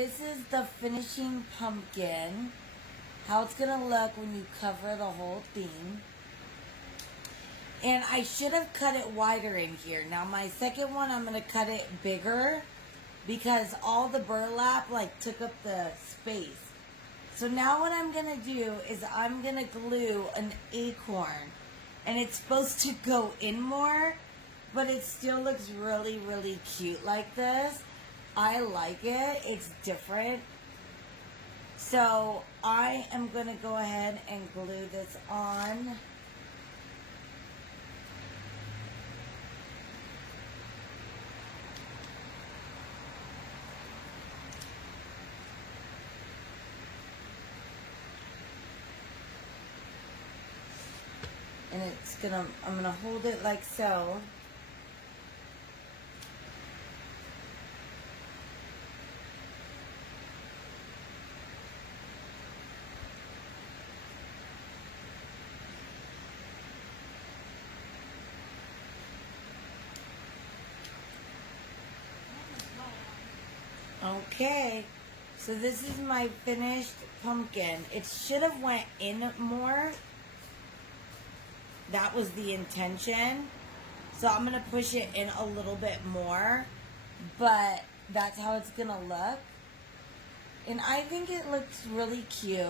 this is the finishing pumpkin. How it's gonna look when you cover the whole thing. And I should have cut it wider in here. Now my second one, I'm gonna cut it bigger because all the burlap like took up the space. So now what I'm gonna do is I'm gonna glue an acorn, and it's supposed to go in more, but it still looks really, really cute like this. I like it. It's different. So I am going to go ahead and glue this on. And I'm gonna hold it like so. Okay, so this is my finished pumpkin. It should have went in more. That was the intention. So I'm going to push it in a little bit more, but that's how it's going to look. And I think it looks really cute.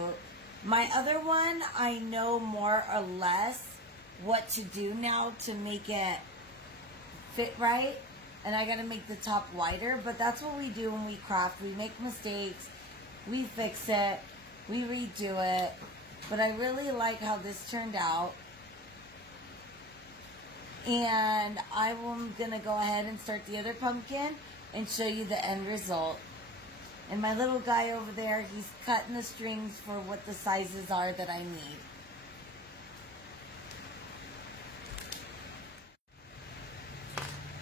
My other one, I know more or less what to do now to make it fit right. And I got to make the top wider, but that's what we do when we craft. We make mistakes, we fix it, we redo it. But I really like how this turned out. And I'm going to go ahead and start the other pumpkin and show you the end result. And my little guy over there, he's cutting the strings for what the sizes are that I need.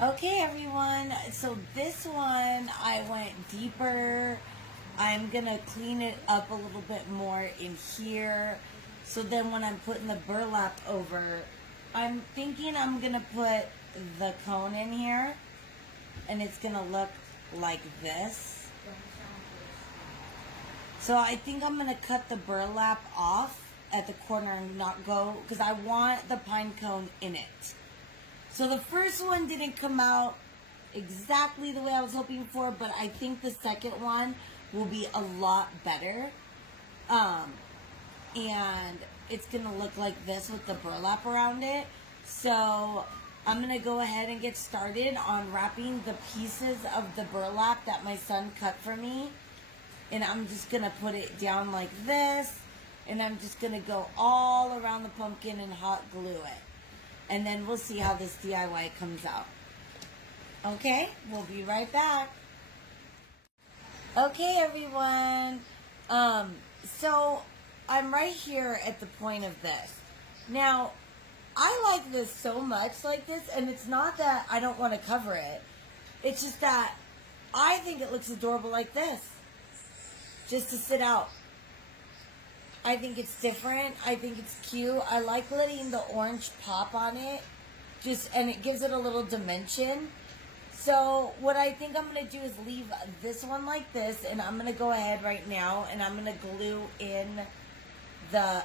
Okay, everyone, so this one, I went deeper. I'm going to clean it up a little bit more in here. So then when I'm putting the burlap over, I'm thinking I'm going to put the cone in here. And it's going to look like this. So I think I'm going to cut the burlap off at the corner and not go, because I want the pine cone in it. So the first one didn't come out exactly the way I was hoping for, but I think the second one will be a lot better. And it's going to look like this with the burlap around it. So I'm going to go ahead and get started on wrapping the pieces of the burlap that my son cut for me. And I'm just going to put it down like this. And I'm just going to go all around the pumpkin and hot glue it. And then we'll see how this DIY comes out. Okay, we'll be right back. Okay, everyone. So I'm right here at the point of this. Now, I like this so much like this, and it's not that I don't want to cover it. It's just that I think it looks adorable like this. Just to sit out. I think it's different. I think it's cute. I like letting the orange pop on it. And it gives it a little dimension. So what I think I'm going to do is leave this one like this. And I'm going to go ahead right now. And I'm going to glue in the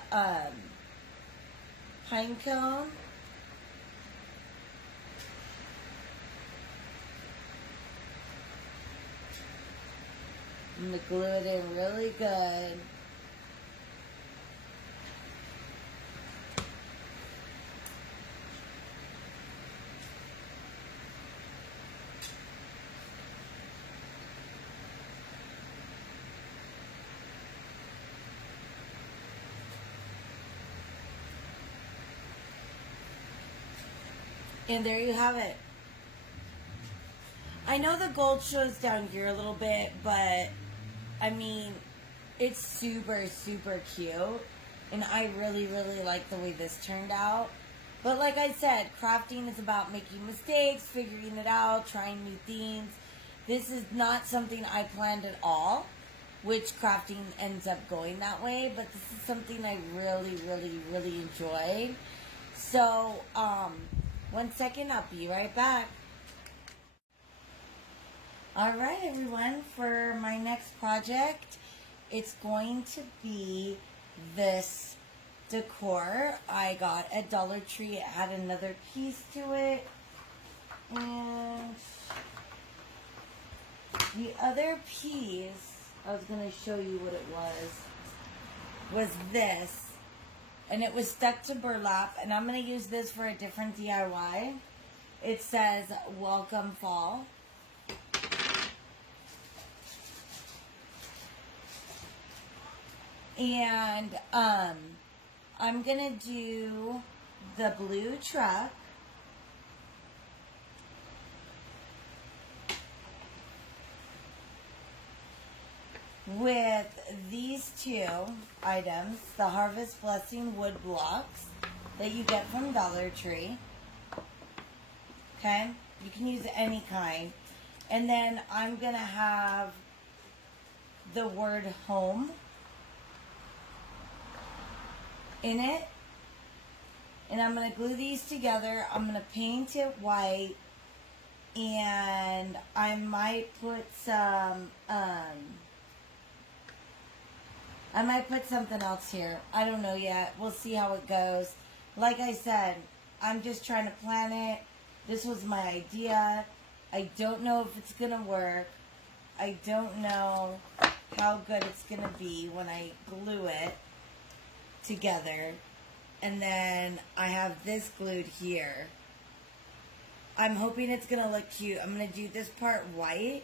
pine cone. I'm going to glue it in really good. And there you have it. I know the gold shows down here a little bit, but I mean, it's super, super cute. And I really, really like the way this turned out. But like I said, crafting is about making mistakes, figuring it out, trying new things. This is not something I planned at all, which crafting ends up going that way. But this is something I really, really, really enjoyed. So, 1 second, I'll be right back. All right, everyone, for my next project, it's going to be this decor I got at Dollar Tree. It had another piece to it, and the other piece, I was going to show you what it was this, and it was stuck to burlap, and I'm going to use this for a different DIY. It says, "Welcome Fall." And I'm gonna do the blue truck with these two items, the Harvest Blessing wood blocks that you get from Dollar Tree. Okay, you can use any kind. And then I'm gonna have the word home in it, and I'm going to glue these together. I'm going to paint it white, and I might put some something else here. I don't know yet. We'll see how it goes. Like I said, I'm just trying to plan it. This was my idea. I don't know if it's going to work. I don't know how good it's going to be when I glue it together. And then I have this glued here. I'm hoping it's gonna look cute. I'm gonna do this part white.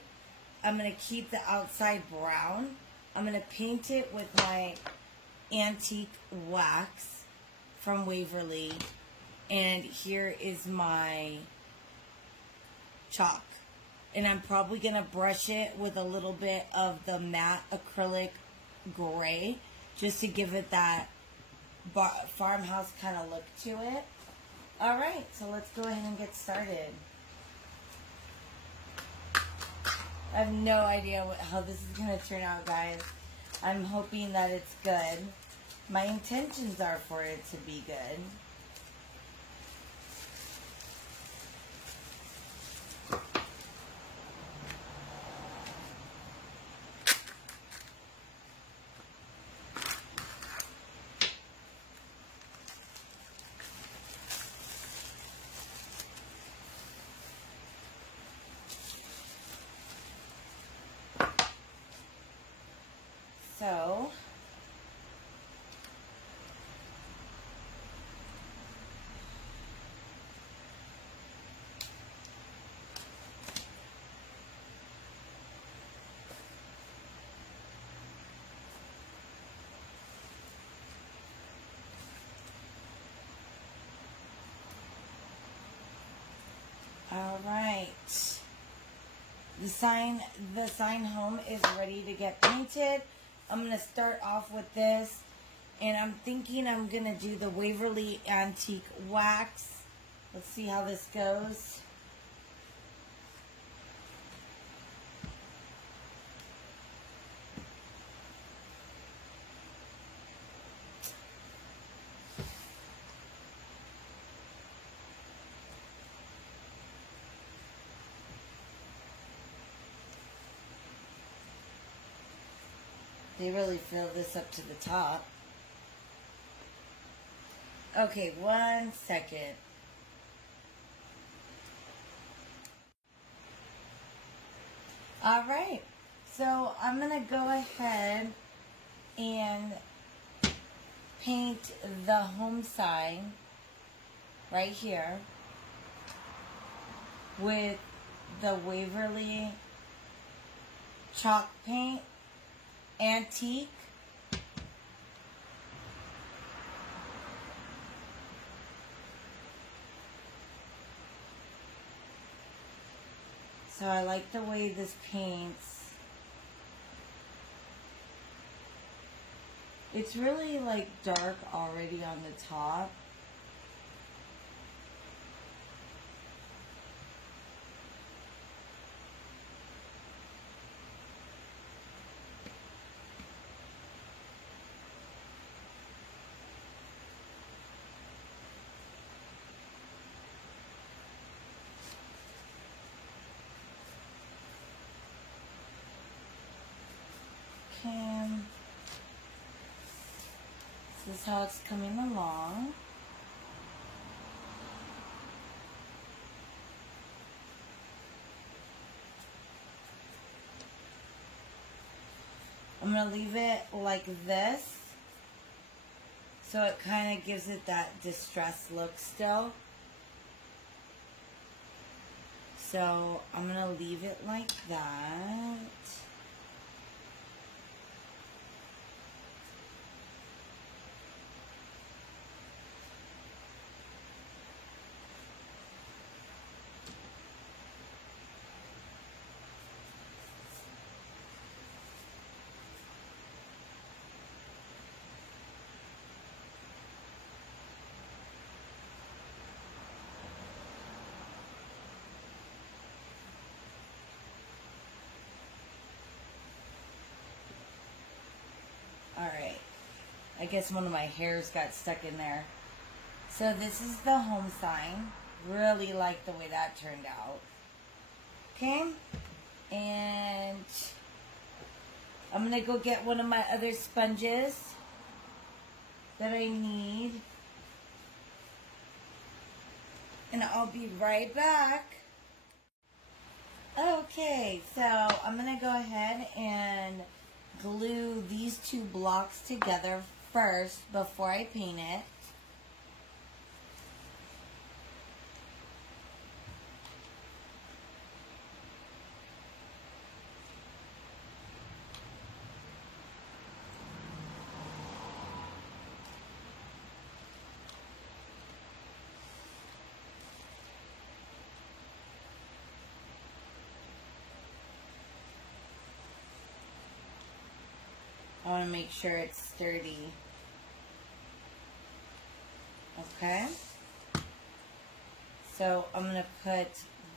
I'm gonna keep the outside brown. I'm gonna paint it with my antique wax from Waverly. And here is my chalk. And I'm probably gonna brush it with a little bit of the matte acrylic gray, just to give it that farmhouse kind of look to it. Alright, so let's go ahead and get started. I have no idea how this is going to turn out, guys. I'm hoping that it's good. My intentions are for it to be good. So, all right. The sign home is ready to get painted. I'm going to start off with this, and I'm thinking I'm going to do the Waverly Antique Wax. Let's see how this goes. They really fill this up to the top. Okay, 1 second. Alright, so I'm going to go ahead and paint the home sign right here with the Waverly chalk paint antique. So I like the way this paints. It's really like dark already on the top. Okay. This is how it's coming along. I'm going to leave it like this, so it kind of gives it that distressed look still. So I'm going to leave it like that. Alright, I guess one of my hairs got stuck in there. So this is the home sign. Really like the way that turned out. Okay, and I'm going to go get one of my other sponges that I need. And I'll be right back. Okay, so I'm going to go ahead and glue these two blocks together first before I paint it. I want to make sure it's sturdy. Okay. So I'm going to put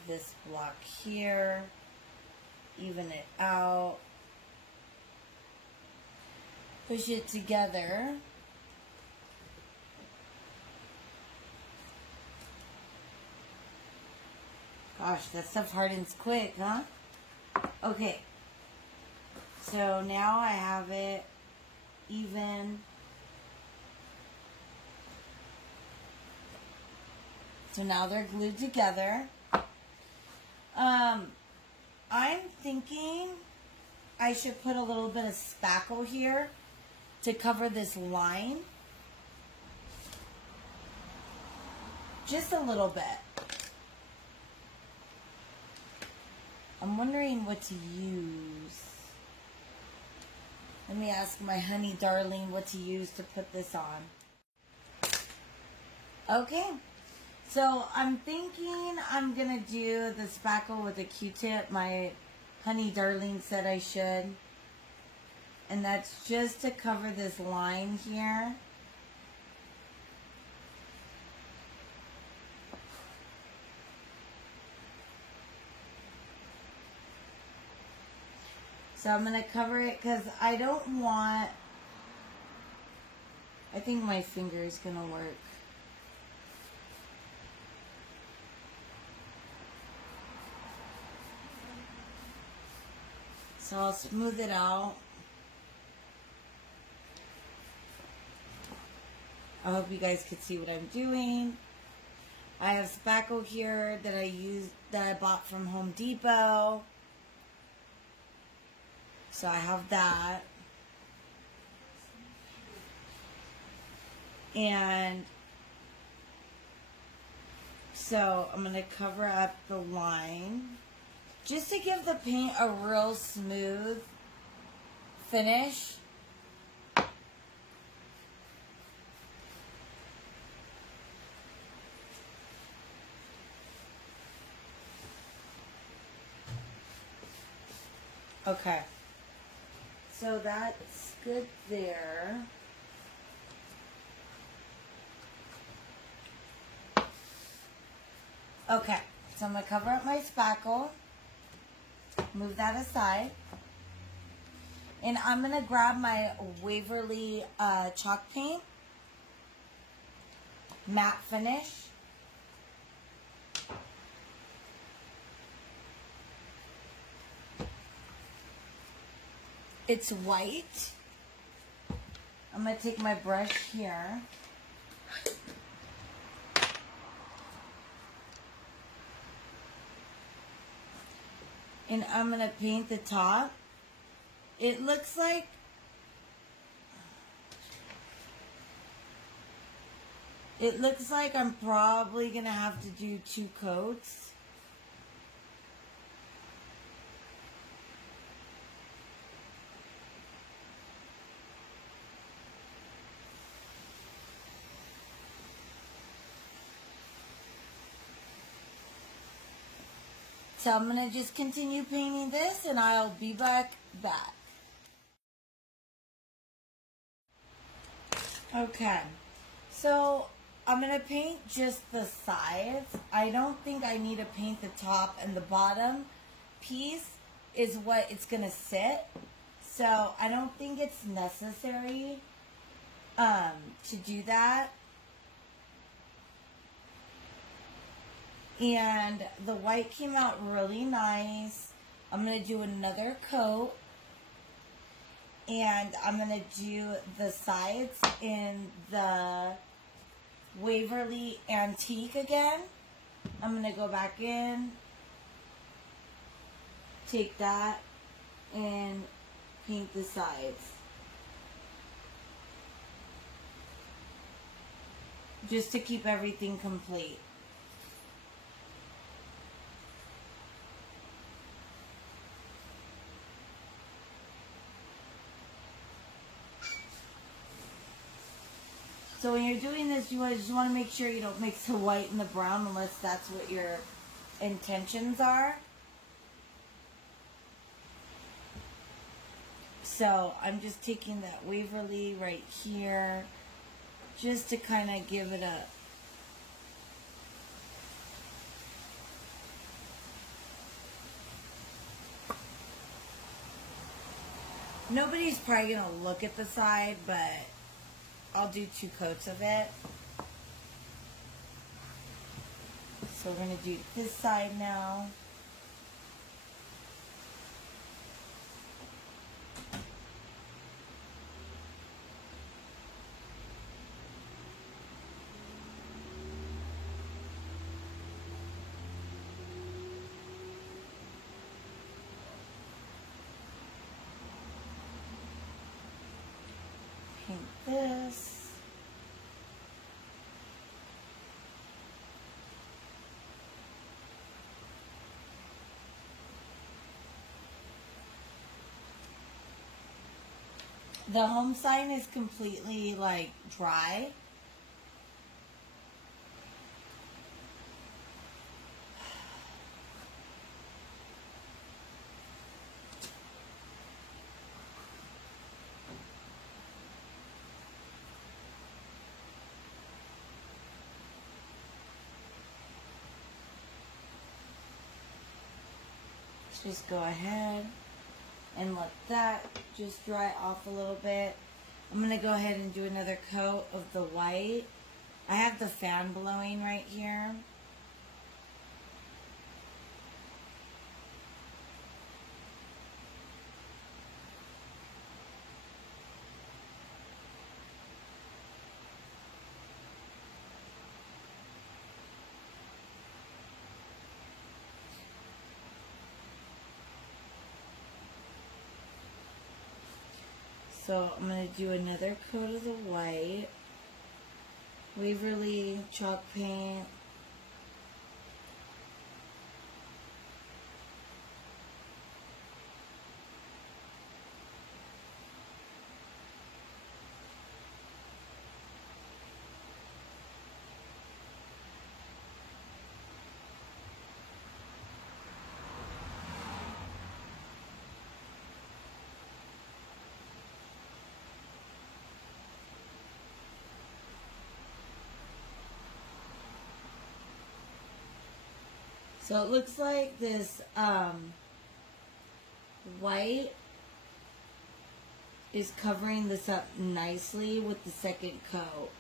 this block here, even it out, push it together. Gosh, that stuff hardens quick, huh? Okay. So now I have it even. So now they're glued together. I'm thinking I should put a little bit of spackle here to cover this line. Just a little bit. I'm wondering what to use. Let me ask my honey darling what to use to put this on. Okay, so I'm thinking I'm going to do the spackle with a Q-tip. My honey darling said I should. And that's just to cover this line here. So I'm going to cover it because I don't want, I think my finger is going to work. So I'll smooth it out. I hope you guys could see what I'm doing. I have spackle here that I bought from Home Depot. So I have that. And so I'm going to cover up the line just to give the paint a real smooth finish. Okay. So that's good there. Okay, so I'm going to cover up my spackle, move that aside, and I'm going to grab my Waverly chalk paint, matte finish. It's white. I'm going to take my brush here. And I'm going to paint the top. It looks like I'm probably going to have to do 2 coats. So I'm going to just continue painting this and I'll be back. Okay, so I'm going to paint just the sides. I don't think I need to paint the top, and the bottom piece is what it's going to sit. So I don't think it's necessary to do that. And the white came out really nice. I'm going to do another coat. And I'm going to do the sides in the Waverly Antique again. I'm going to go back in, take that, and paint the sides. Just to keep everything complete. So when you're doing this, you just want to make sure you don't mix the white and the brown unless that's what your intentions are. So I'm just taking that Waverly right here just to kind of give it a nobody's probably going to look at the side, but I'll do 2 coats of it. So we're going to do this side now. Paint this. The home sign is completely like dry. Just go ahead and let that just dry off a little bit. I'm going to go ahead and do another coat of the white. I have the fan blowing right here. So I'm going to do another coat of the white. Waverly chalk paint. So it looks like this white is covering this up nicely with the second coat.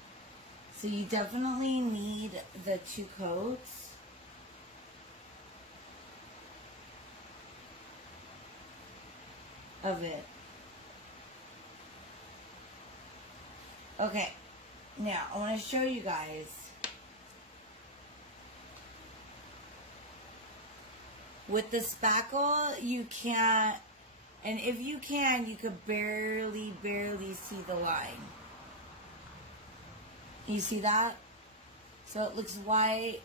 So you definitely need the 2 coats. Of it. Okay, now I want to show you guys. With the spackle, you can't, and if you can, you could barely see the line. You see that? So it looks white.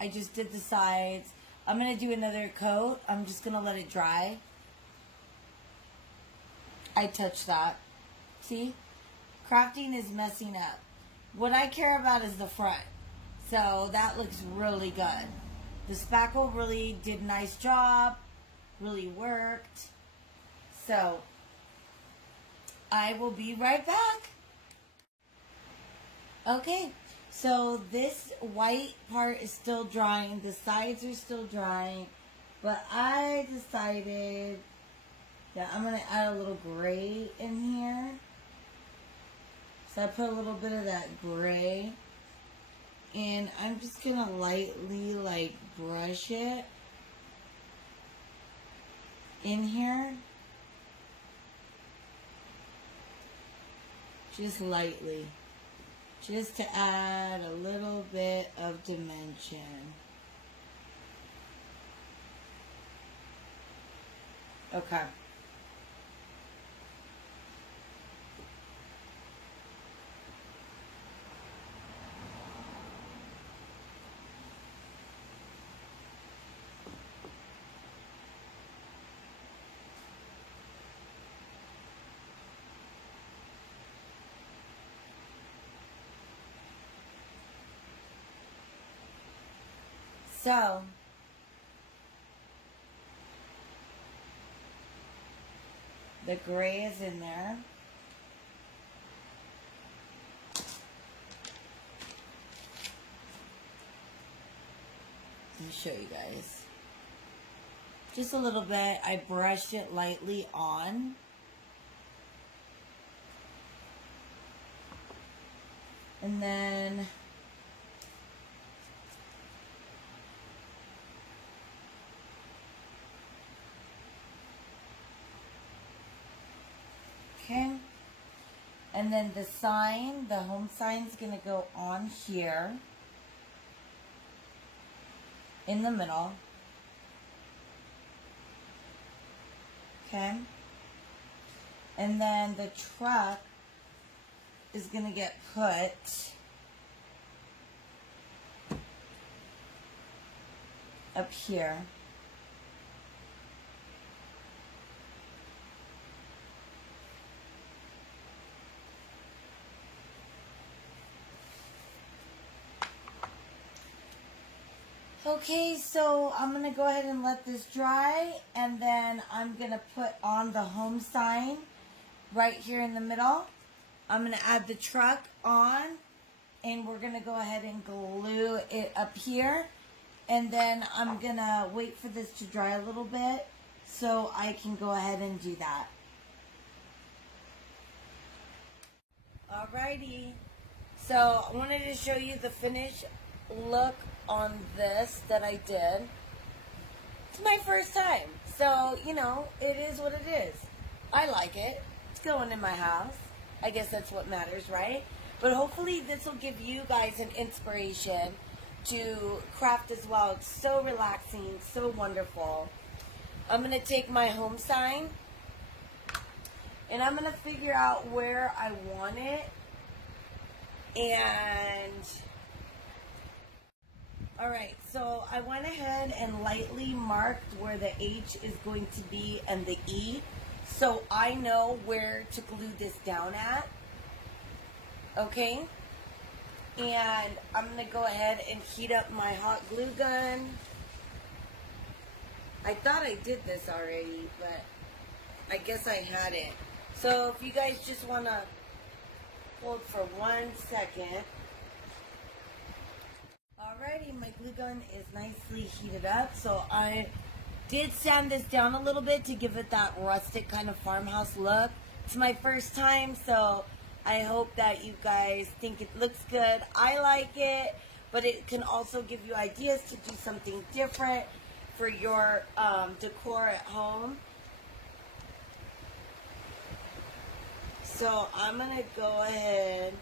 I just did the sides. I'm going to do another coat. I'm just going to let it dry. I touched that. See? Crafting is messing up. What I care about is the front. So that looks really good. The spackle really did a nice job. Really worked. So I will be right back. Okay. So this white part is still drying. The sides are still drying. But I decided that I'm going to add a little gray in here. So I put a little bit of that gray. And I'm just going to lightly like brush it in here. Just lightly. Just to add a little bit of dimension. Okay. So, the gray is in there. Let me show you guys. Just a little bit. I brushed it lightly on. And then okay. And then the sign, the home sign is going to go on here in the middle. Okay. And then the truck is going to get put up here. Okay, so I'm going to go ahead and let this dry, and then I'm going to put on the home sign right here in the middle. I'm going to add the truck on, and we're going to go ahead and glue it up here. And then I'm going to wait for this to dry a little bit so I can go ahead and do that. Alrighty, so I wanted to show you the finished look on this that I did. It's my first time, so you know, it is what it is. I like it. It's going in my house. I guess that's what matters, right? But hopefully this will give you guys an inspiration to craft as well. It's so relaxing, so wonderful. I'm going to take my home sign and I'm going to figure out where I want it. And alright, so I went ahead and lightly marked where the H is going to be and the E, so I know where to glue this down at. Okay? And I'm going to go ahead and heat up my hot glue gun. I thought I did this already, but I guess I hadn't. So if you guys just want to hold for 1 second. Alrighty, my glue gun is nicely heated up. So I did sand this down a little bit to give it that rustic kind of farmhouse look. It's my first time, so I hope that you guys think it looks good. I like it, but it can also give you ideas to do something different for your decor at home. So I'm going to go ahead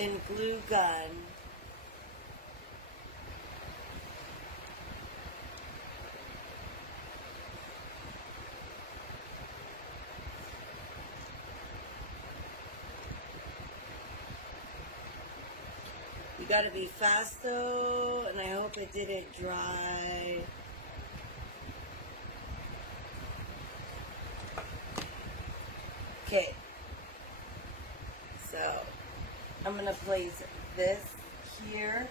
and glue gun. You gotta be fast though, and I hope it didn't dry. Okay, so I'm gonna place this here.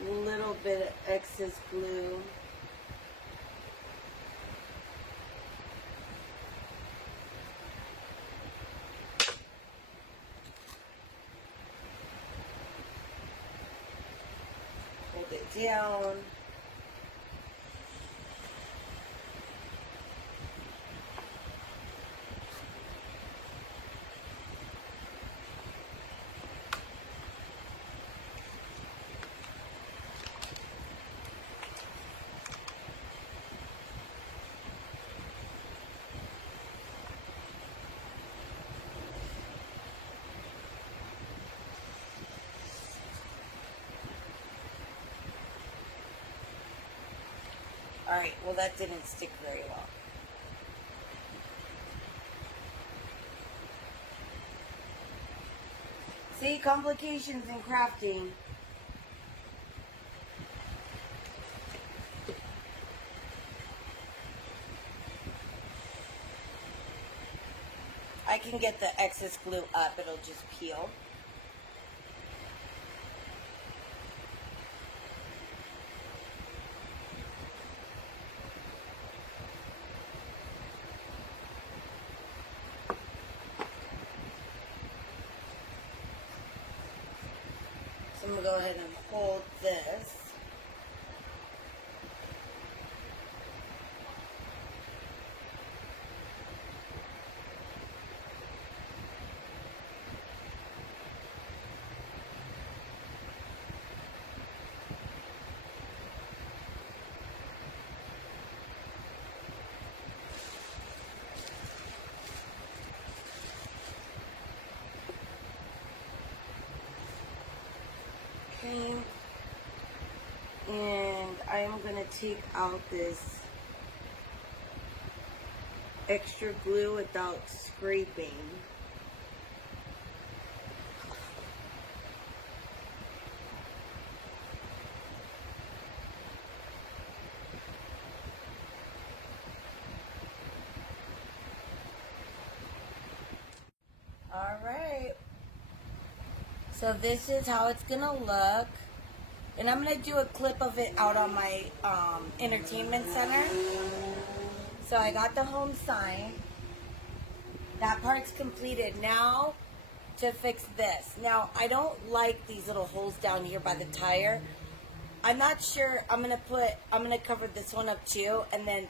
A little bit of excess glue. Hold it down. Alright, well that didn't stick very well. See, complications in crafting. I can get the excess glue up, it'll just peel. So I'm going to go ahead and hold this. Okay. And I am going to take out this extra glue without scraping. Alright. So this is how it's going to look. And I'm going to do a clip of it out on my entertainment center. So I got the home sign. That part's completed. Now to fix this. Now I don't like these little holes down here by the tire. I'm not sure. I'm going to cover this one up too, and then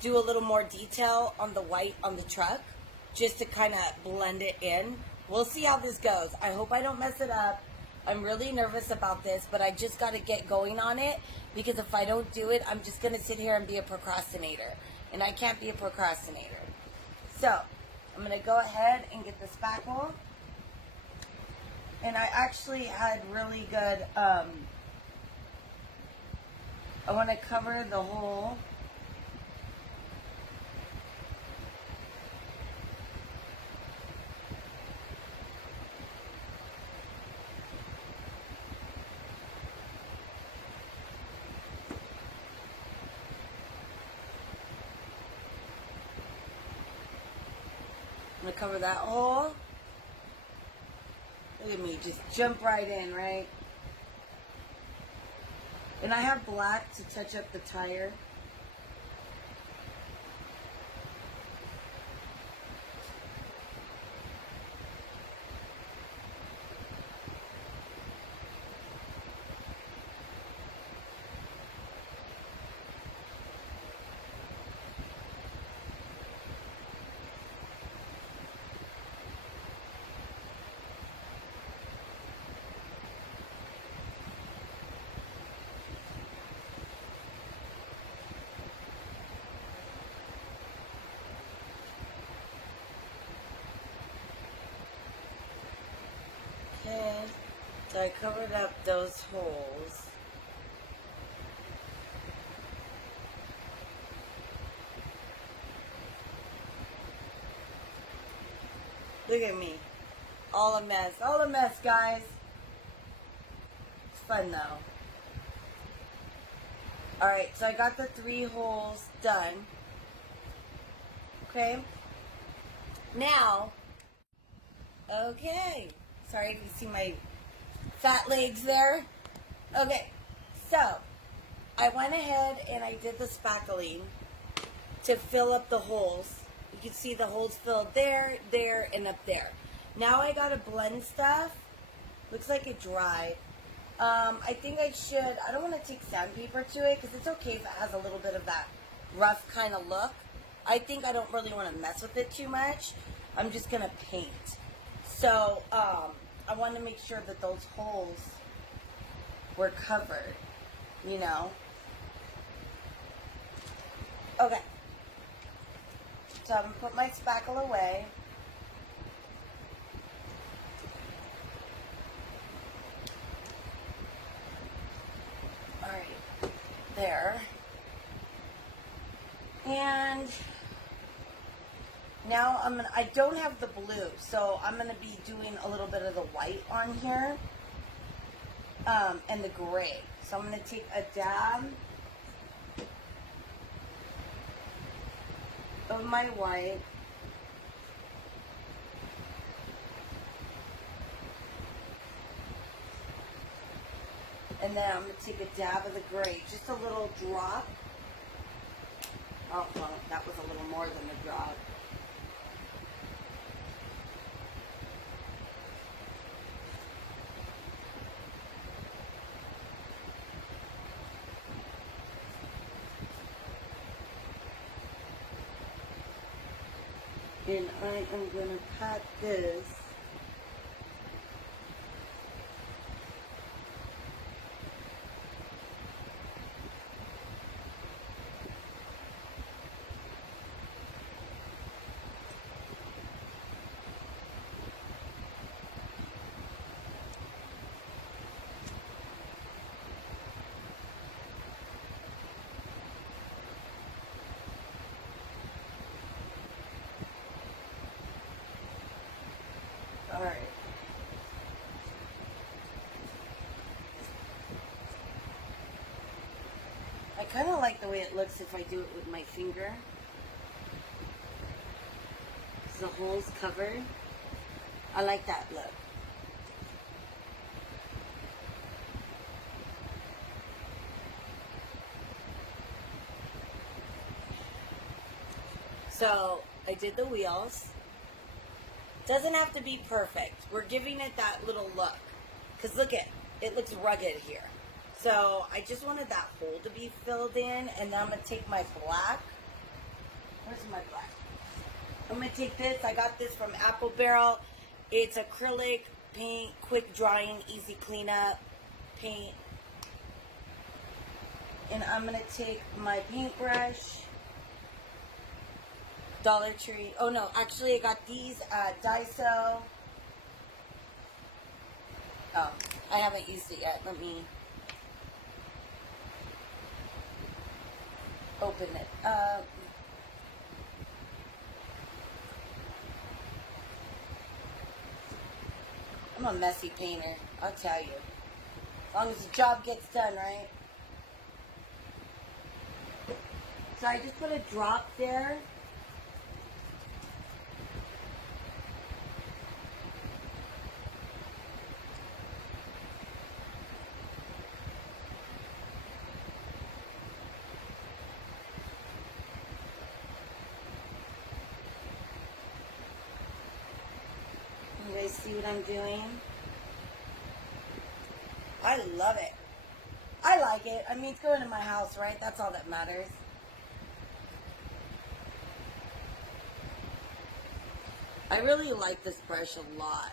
do a little more detail on the white on the truck, just to kind of blend it in. We'll see how this goes. I hope I don't mess it up. I'm really nervous about this, but I just got to get going on it, because if I don't do it, I'm just going to sit here and be a procrastinator. And I can't be a procrastinator. So, I'm going to go ahead and get the spackle. And I actually had really good, I want to cover the whole. I'm going to cover that hole. Look at me, just jump right in, right? And I have black to touch up the tire. So I covered up those holes. Look at me. All a mess. All a mess, guys. It's fun, though. Alright, so I got the 3 holes done. Okay. Now, okay. Sorry, you can see my fat legs there. Okay, so I went ahead and I did the spackling to fill up the holes. You can see the holes filled there, there, and up there. Now I gotta blend stuff. Looks like it dried. I think I should, I don't want to take sandpaper to it because it's okay if it has a little bit of that rough kind of look. I think I don't really want to mess with it too much. I'm just going to paint. So, I want to make sure that those holes were covered, you know. Okay. So I'm going to put my spackle away. Alright, there. And now I don't have the blue, so I'm gonna be doing a little bit of the white on here, and the gray. So I'm gonna take a dab of my white. And then I'm going to take a dab of the gray, just a little drop. Oh, well, that was a little more than a drop. And I am going to pat this. Alright. I kind of like the way it looks if I do it with my finger. The hole's covered. I like that look. So, I did the wheels. Doesn't have to be perfect. We're giving it that little look. Because look at it looks rugged here. So I just wanted that hole to be filled in. And then I'm going to take my black. Where's my black? I'm going to take this. I got this from Apple Barrel. It's acrylic paint, quick drying, easy cleanup paint. And I'm going to take my paintbrush. Dollar Tree. Oh no, actually I got these at Daiso. Oh, I haven't used it yet. Let me open it up. I'm a messy painter, I'll tell you. As long as the job gets done, right? So I just put a drop there. You guys see what I'm doing? I love it. I like it. I mean, it's going in my house, right? That's all that matters. I really like this brush a lot.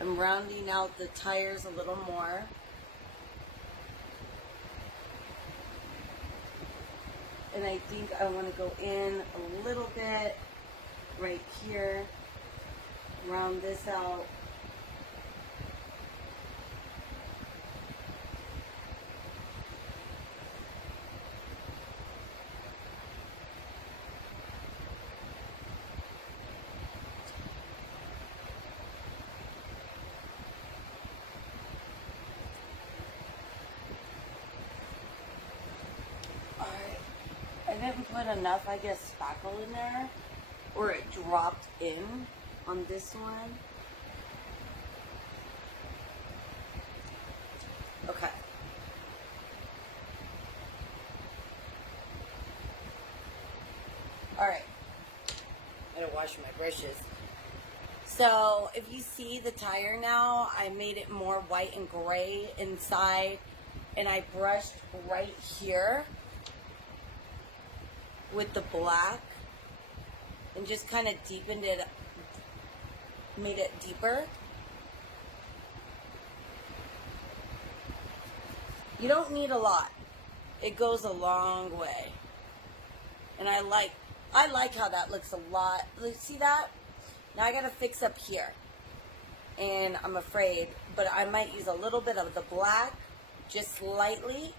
I'm rounding out the tires a little more. And I think I want to go in a little bit right here. Round this out. didn't put enough, I guess, spackle in there, or it dropped in on this one. Okay. Alright. I gotta wash my brushes. So, if you see the tire now, I made it more white and gray inside, and I brushed right here with the black and just kind of deepened it, made it deeper. You don't need a lot. It goes a long way. And I like how that looks a lot. See that? Now I gotta fix up here. And I'm afraid, but I might use a little bit of the black, just lightly,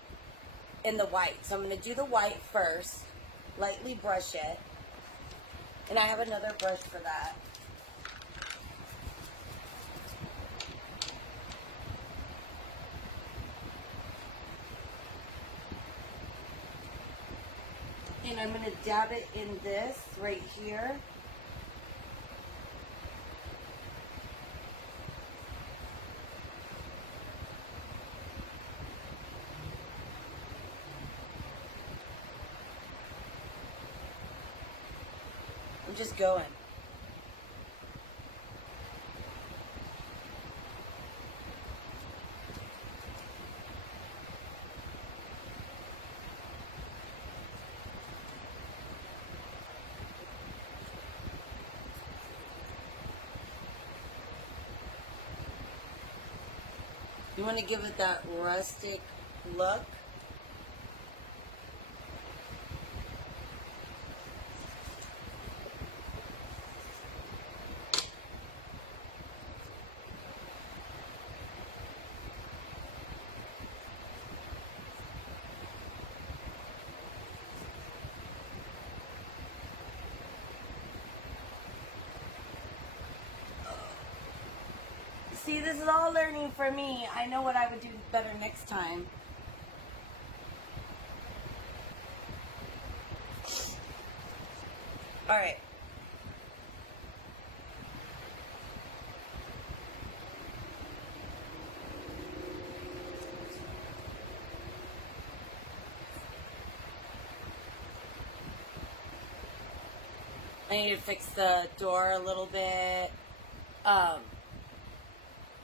and the white. So I'm gonna do the white first, lightly brush it. And I have another brush for that. And I'm going to dab it in this right here. I'm just going. You want to give it that rustic look. See, this is all learning for me. I know what I would do better next time. All right. I need to fix the door a little bit.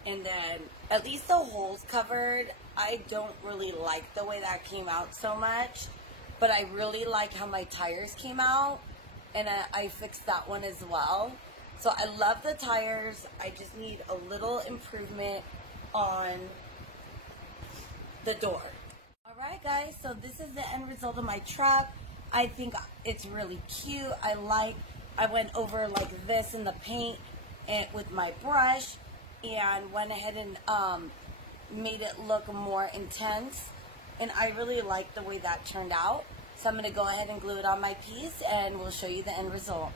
And then at least the holes covered. I don't really like the way that came out so much, but I really like how my tires came out, and I fixed that one as well. So I love the tires. I just need a little improvement on the door. All right, guys, so this is the end result of my truck. I think it's really cute. I went over like this in the paint and with my brush, and went ahead and made it look more intense, and I really like the way that turned out. So I'm going to go ahead and glue it on my piece, and we'll show you the end result.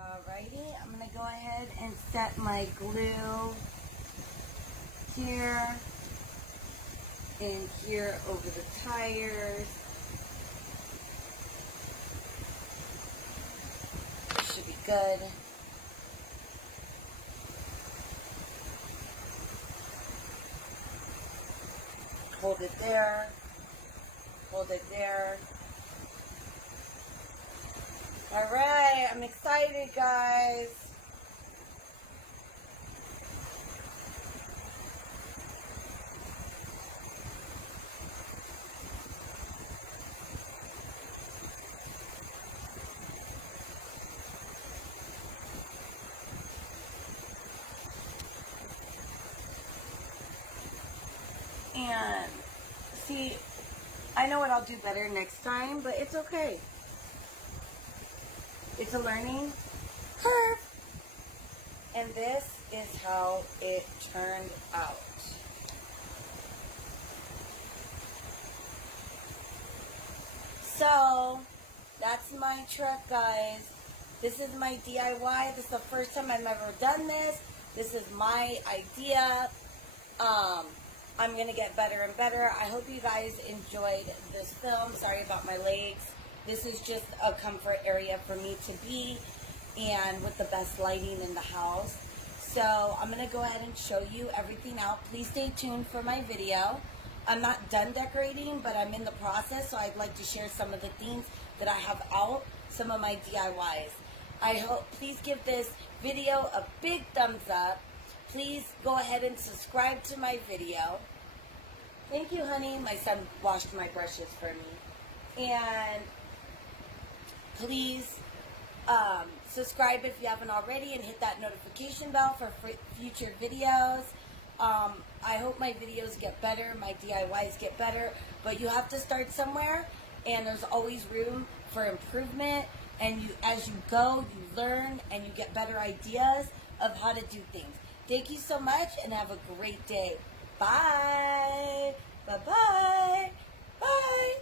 Alrighty, I'm going to go ahead and set my glue here and here over the tires. This should be good. Hold it there, hold it there. All right, I'm excited, guys. And see, I know what I'll do better next time, but it's okay. It's a learning curve. And this is how it turned out. So, that's my truck, guys. This is my DIY. This is the first time I've ever done this. This is my idea. I'm going to get better and better. I hope you guys enjoyed this film. Sorry about my legs. This is just a comfort area for me to be, and with the best lighting in the house. So I'm going to go ahead and show you everything out. Please stay tuned for my video. I'm not done decorating, but I'm in the process, so I'd like to share some of the things that I have out, some of my DIYs. Please give this video a big thumbs up. Please go ahead and subscribe to my video. Thank you, honey. My son washed my brushes for me. And please subscribe if you haven't already, and hit that notification bell for future videos. I hope my videos get better, my DIYs get better, but you have to start somewhere, and there's always room for improvement. And as you go, you learn, and you get better ideas of how to do things. Thank you so much, and have a great day. Bye. Bye-bye. Bye.